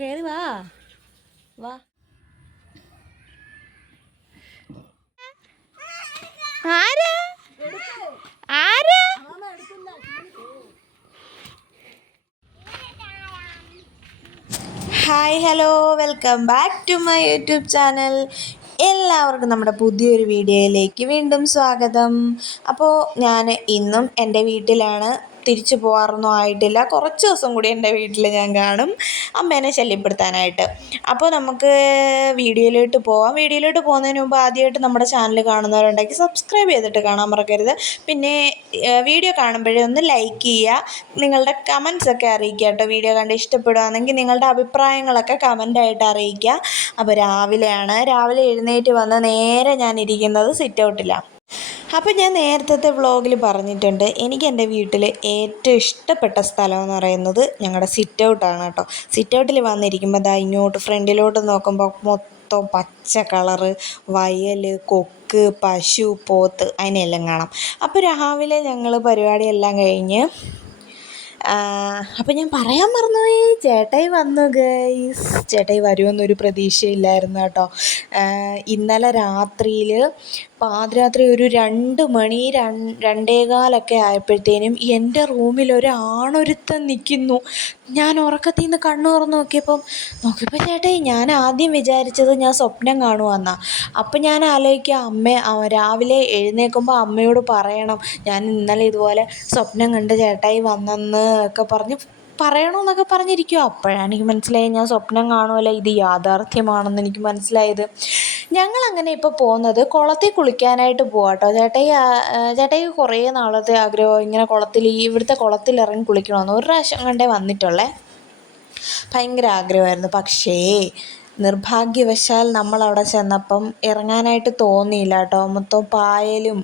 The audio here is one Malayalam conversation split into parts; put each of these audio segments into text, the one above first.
കയറി വാ. വാ. ആരാ? ആരാ? Hi hello. Welcome back to my YouTube channel. എല്ലാവർക്കും നമ്മുടെ പുതിയൊരു വീഡിയോയിലേക്ക് വീണ്ടും സ്വാഗതം. അപ്പോൾ ഞാൻ ഇന്നും എന്റെ വീട്ടിലാണ് തിരിച്ചു പോകാറൊന്നും ആയിട്ടില്ല. കുറച്ച് ദിവസം കൂടി എന്റെ വീട്ടിൽ ഞാൻ കാണും. അമ്മേനെ ശല്യപ്പെടുത്താനായിട്ട്. അപ്പോൾ നമുക്ക് വീഡിയോയിലോട്ട് പോവാം. വീഡിയോയിലോട്ട് പോകുന്നതിന് മുമ്പ് ആദ്യമായിട്ട് നമ്മുടെ ചാനൽ കാണുന്നവരുണ്ടെങ്കിൽ സബ്സ്ക്രൈബ് ചെയ്തിട്ട് കാണാൻ മറക്കരുത്. പിന്നെ വീഡിയോ കാണുമ്പോഴേ ഒന്ന് ലൈക്ക് ചെയ്യുക. നിങ്ങളുടെ കമൻസ് ഒക്കെ അറിയിക്കുക കേട്ടോ. വീഡിയോ കണ്ട് ഇഷ്ടപ്പെടുകയാണെങ്കിൽ നിങ്ങളുടെ അഭിപ്രായങ്ങളൊക്കെ കമന്റായിട്ട് അറിയിക്കുക. അപ്പോൾ രാവിലെയാണ്. രാവിലെ എഴുന്നേറ്റ് വന്ന് നേരെ ഞാൻ ഇരിക്കുന്നത് സിറ്റ് ഔട്ടിലാണ് അപ്പോൾ ഞാൻ നേരത്തെ വ്ളോഗിൽ പറഞ്ഞിട്ടുണ്ട് എനിക്ക് എന്റെ വീട്ടിൽ ഏറ്റവും ഇഷ്ടപ്പെട്ട സ്ഥലം എന്ന് പറയുന്നത് ഞങ്ങളുടെ സിറ്റ് ഔട്ടാണ് കേട്ടോ. സിറ്റ് ഔട്ടിൽ വന്നിരിക്കുമ്പോൾ ദാ ഇങ്ങോട്ട് ഫ്രണ്ടിലോട്ട് നോക്കുമ്പോൾ മൊത്തം പച്ച കളറ് വയൽ കൊക്ക് പശു പോത്ത് അതിനെല്ലാം കാണാം. അപ്പോൾ രാവിലെ ഞങ്ങൾ പരിപാടിയെല്ലാം കഴിഞ്ഞ് അപ്പം ഞാൻ പറയാൻ മറന്നുപോയി. ചേട്ടായി വന്നു ഗൈസ്. ചേട്ടായി വരുമെന്നൊരു പ്രതീക്ഷയില്ലായിരുന്നു കേട്ടോ. ഇന്നലെ രാത്രിയിൽ പാതിരാത്രി ഒരു രണ്ട് മണി രണ്ടേകാലൊക്കെ ആയപ്പോഴത്തേനും എന്റെ റൂമിൽ ഒരാണൊരുത്തൻ നിൽക്കുന്നു. ഞാൻ ഉറക്കത്തിൽ നിന്ന് കണ്ണു തുറന്ന് നോക്കിയപ്പം നോക്കിയപ്പോൾ ചേട്ടായി ഞാൻ ആദ്യം വിചാരിച്ചത് ഞാൻ സ്വപ്നം കാണുവാന്നാ. അപ്പം ഞാൻ ആലോചിക്കുക അമ്മ രാവിലെ എഴുന്നേൽക്കുമ്പോൾ അമ്മയോട് പറയണം ഞാൻ ഇന്നലെ ഇതുപോലെ സ്വപ്നം കണ്ട് ചേട്ടായി വന്നെന്ന് ഒക്കെ പറഞ്ഞ് പറയണമെന്നൊക്കെ പറഞ്ഞിരിക്കുമോ അപ്പോഴാണ് എനിക്ക് മനസ്സിലായി ഞാൻ സ്വപ്നം കാണുമല്ല ഇത് യാഥാർത്ഥ്യമാണെന്ന് എനിക്ക് മനസ്സിലായത്. ഞങ്ങളങ്ങനെ ഇപ്പോൾ പോകുന്നത് കുളത്തിൽ കുളിക്കാനായിട്ട് പോവാം കേട്ടോ ചേട്ടായി ചേട്ടായി കുറേ നാളത്തെ ആഗ്രഹം ഇങ്ങനെ കുളത്തിൽ ഈ ഇവിടുത്തെ കുളത്തിൽ ഇറങ്ങി കുളിക്കണമെന്ന്. ഒരു പ്രാവശ്യം കണ്ടേ വന്നിട്ടുള്ളേ. ഭയങ്കര ആഗ്രഹമായിരുന്നു. പക്ഷേ നിർഭാഗ്യവശാൽ നമ്മൾ അവിടെ ചെന്നപ്പം ഇറങ്ങാനായിട്ട് തോന്നിയില്ല കേട്ടോ. മൊത്തം പായലും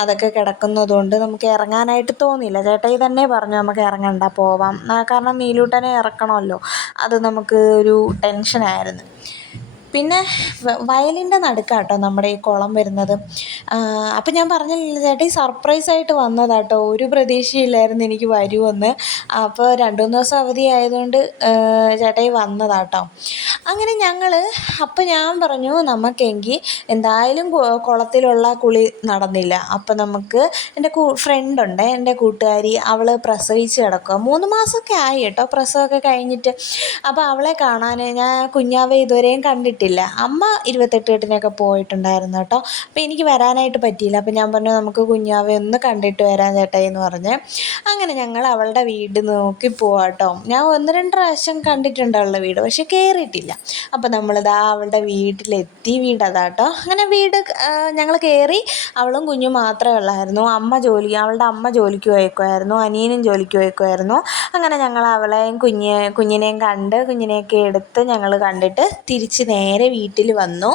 അതൊക്കെ കിടക്കുന്നതുകൊണ്ട് നമുക്ക് ഇറങ്ങാനായിട്ട് തോന്നിയില്ല. ചേട്ടായി തന്നെ പറഞ്ഞു നമുക്ക് ഇറങ്ങണ്ട പോവാം. കാരണം മീലൂട്ടനെ ഇറക്കണമല്ലോ. അത് നമുക്ക് ഒരു ടെൻഷനായിരുന്നു. പിന്നെ വയലിന്റെ നടുക്കാട്ടോ നമ്മുടെ ഈ കുളം വരുന്നത്. അപ്പം ഞാൻ പറഞ്ഞില്ല ചേട്ടാ ഈ സർപ്രൈസായിട്ട് വന്നതാട്ടോ. ഒരു പ്രതീക്ഷയില്ലായിരുന്നു എനിക്ക് വരുമെന്ന്. അപ്പോൾ രണ്ടു മൂന്ന് ദിവസം അവധി ആയതുകൊണ്ട് ചേട്ടായി വന്നതാട്ടോ. അങ്ങനെ ഞങ്ങൾ അപ്പം ഞാൻ പറഞ്ഞു നമുക്കെങ്കിൽ എന്തായാലും കുളത്തിലുള്ള കുളി നടന്നില്ല. അപ്പം നമുക്ക് എന്റെ ഫ്രണ്ടുണ്ട് എന്റെ കൂട്ടുകാരി അവൾ പ്രസവിച്ച് കിടക്കുക മൂന്ന് മാസമൊക്കെ ആയി കേട്ടോ പ്രസവമൊക്കെ കഴിഞ്ഞിട്ട്. അപ്പോൾ അവളെ കാണാൻ ഞാൻ കുഞ്ഞാവെ ഇതുവരെയും കണ്ടിട്ടില്ല അമ്മ ഇരുപത്തെട്ട് കെട്ടിനൊക്കെ പോയിട്ടുണ്ടായിരുന്നു കേട്ടോ. അപ്പോൾ എനിക്ക് വരാനായിട്ട് പറ്റിയില്ല. അപ്പോൾ ഞാൻ പറഞ്ഞു നമുക്ക് കുഞ്ഞാവെ ഒന്ന് കണ്ടിട്ട് വരാൻ ചേട്ടായി എന്ന് പറഞ്ഞ് അങ്ങനെ ഞങ്ങൾ അവളുടെ വീട് നോക്കി പോവാട്ടോ ഞാൻ ഒന്ന് രണ്ട് പ്രാവശ്യം കണ്ടിട്ടുണ്ട് അവളുടെ വീട് പക്ഷെ കയറിയിട്ടില്ല അപ്പോൾ നമ്മളിതാ അവളുടെ വീട്ടിലെത്തി വീട് അതാട്ടോ അങ്ങനെ വീട് ഞങ്ങൾ കയറി അവളും കുഞ്ഞും മാത്രമേ ഉള്ളായിരുന്നു. അമ്മ ജോലി അവളുടെ അമ്മ ജോലിക്ക് പോയേക്കുമായിരുന്നു അനിയനും ജോലിക്ക് പോയേക്കുമായിരുന്നു അങ്ങനെ ഞങ്ങൾ അവളെയും കുഞ്ഞ് കുഞ്ഞിനെയും കണ്ട് കുഞ്ഞിനെയൊക്കെ എടുത്ത് ഞങ്ങൾ കണ്ടിട്ട് തിരിച്ച് നേരെ വീട്ടിൽ വന്നു.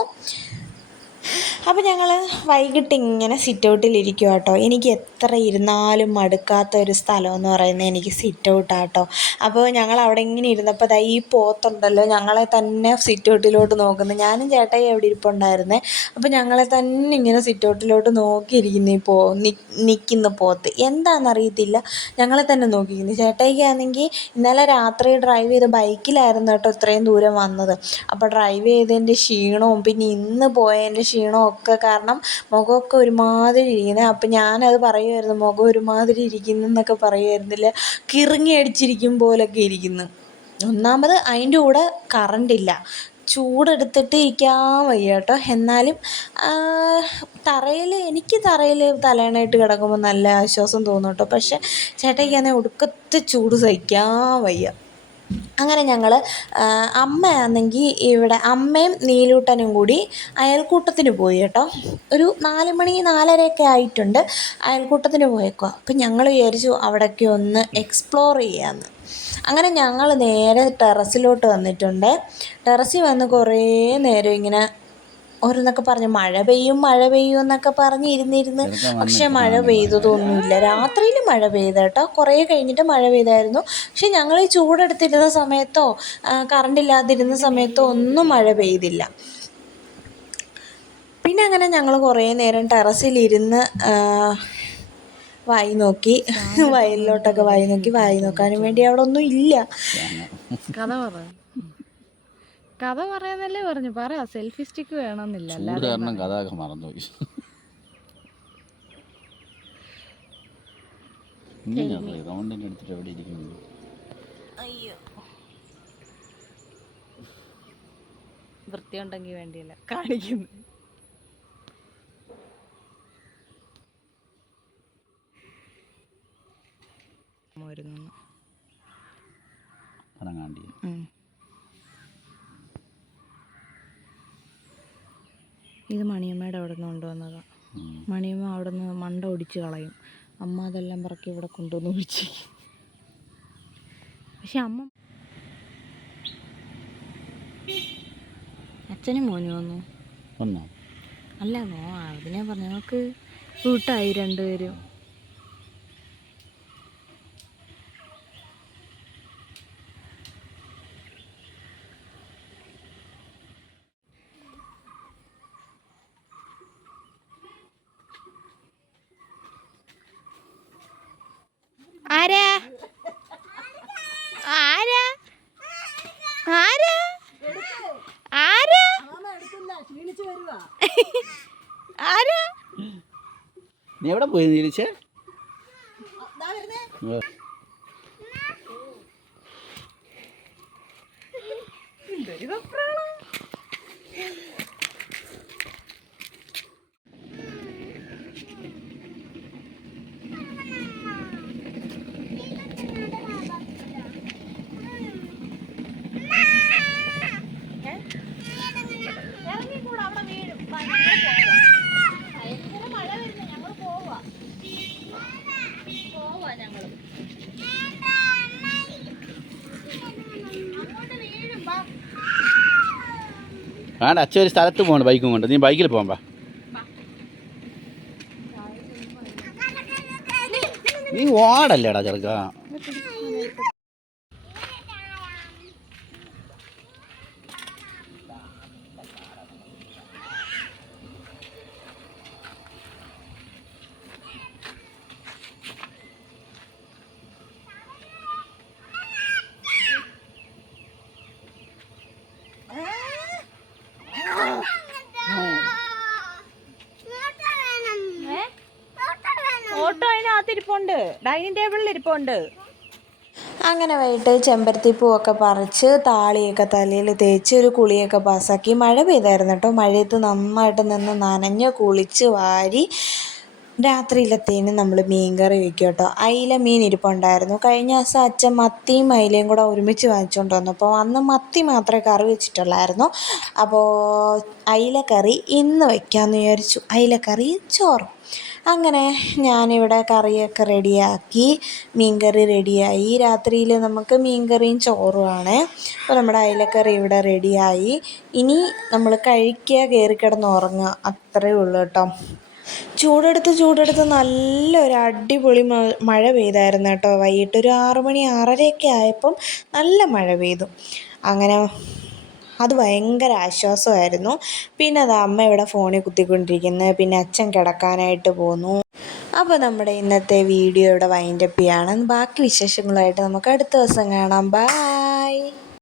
അപ്പോൾ ഞങ്ങൾ വൈകിട്ട് ഇങ്ങനെ സിറ്റ് ഔട്ടിലിരിക്കുക കേട്ടോ എനിക്ക് എത്ര ഇരുന്നാലും മടുക്കാത്ത ഒരു സ്ഥലം എന്ന് പറയുന്നത് എനിക്ക് സിറ്റ് ഔട്ടാട്ടോ അപ്പോൾ ഞങ്ങൾ അവിടെ ഇങ്ങനെ ഇരുന്നപ്പോൾ ദാ ഈ പോത്തുണ്ടല്ലോ ഞങ്ങളെ തന്നെ സിറ്റ് ഔട്ടിലോട്ട് നോക്കുന്നു. ഞാനും ചേട്ടായി അവിടെ ഇരിപ്പുണ്ടായിരുന്നേ. അപ്പോൾ ഞങ്ങളെ തന്നെ ഇങ്ങനെ സിറ്റ് ഔട്ടിലോട്ട് നോക്കിയിരിക്കുന്നു ഈ പോ നിൽക്കുന്ന പോത്ത്. എന്താണെന്നറിയത്തില്ല ഞങ്ങളെ തന്നെ നോക്കിയിരിക്കുന്നു. ചേട്ടായിക്കാണെങ്കിൽ ഇന്നലെ രാത്രി ഡ്രൈവ് ചെയ്ത് ബൈക്കിലായിരുന്നു കേട്ടോ ഇത്രയും ദൂരം വന്നത്. അപ്പോൾ ഡ്രൈവ് ചെയ്തതിന്റെ ക്ഷീണവും പിന്നെ ഇന്ന് പോയതിന്റെ ക്ഷീണവും ഒക്കെ കാരണം മുഖമൊക്കെ ഒരുമാതിരി ഇരിക്കുന്നത് അപ്പം ഞാനത് പറയുമായിരുന്നു മുഖം ഒരുമാതിരി ഇരിക്കുന്നു എന്നൊക്കെ പറയുമായിരുന്നില്ല കിറുങ്ങി അടിച്ചിരിക്കും പോലൊക്കെ ഇരിക്കുന്നു. ഒന്നാമത് അതിന്റെ കൂടെ കറണ്ടില്ല ചൂടെടുത്തിട്ട് ഇരിക്കാൻ വയ്യ കേട്ടോ. എന്നാലും തറയിൽ എനിക്ക് തറയിൽ തലേണയിട്ട് കിടക്കുമ്പോൾ നല്ല ആശ്വാസം തോന്നും കേട്ടോ. പക്ഷേ ചേട്ടായിക്കാണെങ്കിൽ ഒടുക്കത്തെ ചൂട് സഹിക്കാൻ വയ്യ. അങ്ങനെ ഞങ്ങൾ അമ്മയാണെങ്കിൽ ഇവിടെ അമ്മയും നീലൂട്ടനും കൂടി അയൽക്കൂട്ടത്തിന് പോയി കേട്ടോ. ഒരു നാല് മണി നാലരയൊക്കെ ആയിട്ടുണ്ട് അയൽക്കൂട്ടത്തിന് പോയേക്കുക അപ്പം ഞങ്ങൾ വിചാരിച്ചു അവിടെയൊക്കെ ഒന്ന് എക്സ്പ്ലോർ ചെയ്യാമെന്ന് അങ്ങനെ ഞങ്ങൾ നേരെ ടെറസിലോട്ട് വന്നിട്ടുണ്ട്. ടെറസിൽ വന്ന് കുറേ നേരം ഇങ്ങനെ ഓരോന്നൊക്കെ പറഞ്ഞു മഴ പെയ്യും മഴ പെയ്യും എന്നൊക്കെ പറഞ്ഞ് ഇരുന്നിരുന്ന്. പക്ഷെ മഴ പെയ്തതൊന്നുമില്ല. രാത്രിയിൽ മഴ പെയ്ത കേട്ടോ. കുറേ കഴിഞ്ഞിട്ട് മഴ പെയ്തായിരുന്നു. പക്ഷെ ഞങ്ങൾ ഈ ചൂടെടുത്തിരുന്ന സമയത്തോ കറണ്ട് ഇല്ലാതിരുന്ന സമയത്തോ ഒന്നും മഴ പെയ്തില്ല. പിന്നെ അങ്ങനെ ഞങ്ങൾ കുറേ നേരം ടെറസിലിരുന്ന് വായി നോക്കി. വയലിലോട്ടൊക്കെ വായി നോക്കി. വായി നോക്കാനും വേണ്ടി അവിടെ ഒന്നും ഇല്ല. കഥ പറ. കഥ പറയാന്നല്ലേ പറഞ്ഞു. പറ സെൽഫി സ്റ്റിക്ക് വേണമെന്നില്ല. ചൂട് കാരണം മറന്നുപോയി. റൗണ്ടിന്റെ എടുത്തിട്ട് എവിടെ ഇരിക്കുന്നത് അയ്യോ. വൃത്തിയുണ്ടെങ്കിൽ വേണ്ടിയല്ല. കാണിക്കുന്നു. ഒരുങ്ങുന്നു പടങ്ങാണ്ടി ഉം. ഇത് മണിയമ്മയുടെ അവിടെ നിന്ന് കൊണ്ടുവന്നതാണ് ഉം. മണിയമ്മ അവിടെ നിന്ന് ഒടിച്ച് കളയും. അമ്മ അതെല്ലാം പറക്കി ഇവിടെ കൊണ്ടുവന്ന് ഒഴിച്ച് പക്ഷെ അമ്മ അച്ഛനും മോനും വന്നു. വന്നോ? അല്ല നോ അതിനെ പറഞ്ഞു നമുക്ക് കൂട്ടായി രണ്ടുപേരും ആരാ ആരാ ആരാ ആരാ ആരാ നീ എവിടെ പോയി നീലിച്ചേ? വേണ്ട അച്ഛൻ ഒരു സ്ഥലത്ത് പോകണം ബൈക്കും കൊണ്ട്. നീ ബൈക്കിൽ പോകാൻ പാ നീ ഓടല്ലേടാ ചെറുക്ക ഓട്ടോ അതിനകത്ത് ഇരിപ്പുണ്ട് ഡൈനിങ് ടേബിളിൽ ഇരിപ്പുണ്ട് അങ്ങനെ വൈകിട്ട് ചെമ്പരത്തി പൂവൊക്കെ പറിച്ച് താളിയൊക്കെ തലയിൽ തേച്ച് ഒരു കുളിയൊക്കെ പാസ്സാക്കി. മഴ പെയ്തായിരുന്നു കേട്ടോ. മഴയത്ത് നന്നായിട്ട് നിന്ന് നനഞ്ഞ് കുളിച്ച് വാരി രാത്രിയിലത്തേന് നമ്മൾ മീൻ കറി വെക്കും കേട്ടോ. അയില മീൻ ഇരിപ്പുണ്ടായിരുന്നു. കഴിഞ്ഞ ദിവസം അച്ഛൻ മത്തിയും അയിലയും കൂടെ ഒരുമിച്ച് വാങ്ങിച്ചുകൊണ്ട് വന്നു. അപ്പോൾ അന്ന് മത്തി മാത്രമേ കറി വെച്ചിട്ടുള്ളായിരുന്നു. അപ്പോൾ അയിലക്കറി കറി ഇന്ന് വയ്ക്കാമെന്ന് വിചാരിച്ചു. അയിലക്കറി കറി ചോറും. അങ്ങനെ ഞാനിവിടെ കറിയൊക്കെ റെഡിയാക്കി മീൻകറി റെഡിയായി. രാത്രിയിൽ നമുക്ക് മീൻകറിയും ചോറുമാണ്. അപ്പോൾ നമ്മുടെ അയലക്കറി ഇവിടെ റെഡിയായി. ഇനി നമ്മൾ കഴിക്കുക കയറി കിടന്ന് ഉറങ്ങുക. അത്രയേ ഉള്ളൂ കേട്ടോ. ചൂടെടുത്ത് ചൂടെടുത്ത് നല്ലൊരു അടിപൊളി മഴ പെയ്തായിരുന്നു കേട്ടോ. വൈകിട്ട് ഒരു ആറ് ആറരയൊക്കെ ആയപ്പം നല്ല മഴ പെയ്തു. അങ്ങനെ അത് ഭയങ്കര ആശ്വാസമായിരുന്നു. പിന്നെ അത് അമ്മ ഇവിടെ ഫോണിൽ കുത്തിക്കൊണ്ടിരിക്കുന്നു. പിന്നെ അച്ഛൻ കിടക്കാനായിട്ട് പോന്നു. അപ്പോൾ നമ്മുടെ ഇന്നത്തെ വീഡിയോ ഇവിടെ വൈൻഡപ്പ് ചെയ്യാണ്. ബാക്കി വിശേഷങ്ങളായിട്ട് നമുക്ക് അടുത്ത ദിവസം കാണാം. ബായ്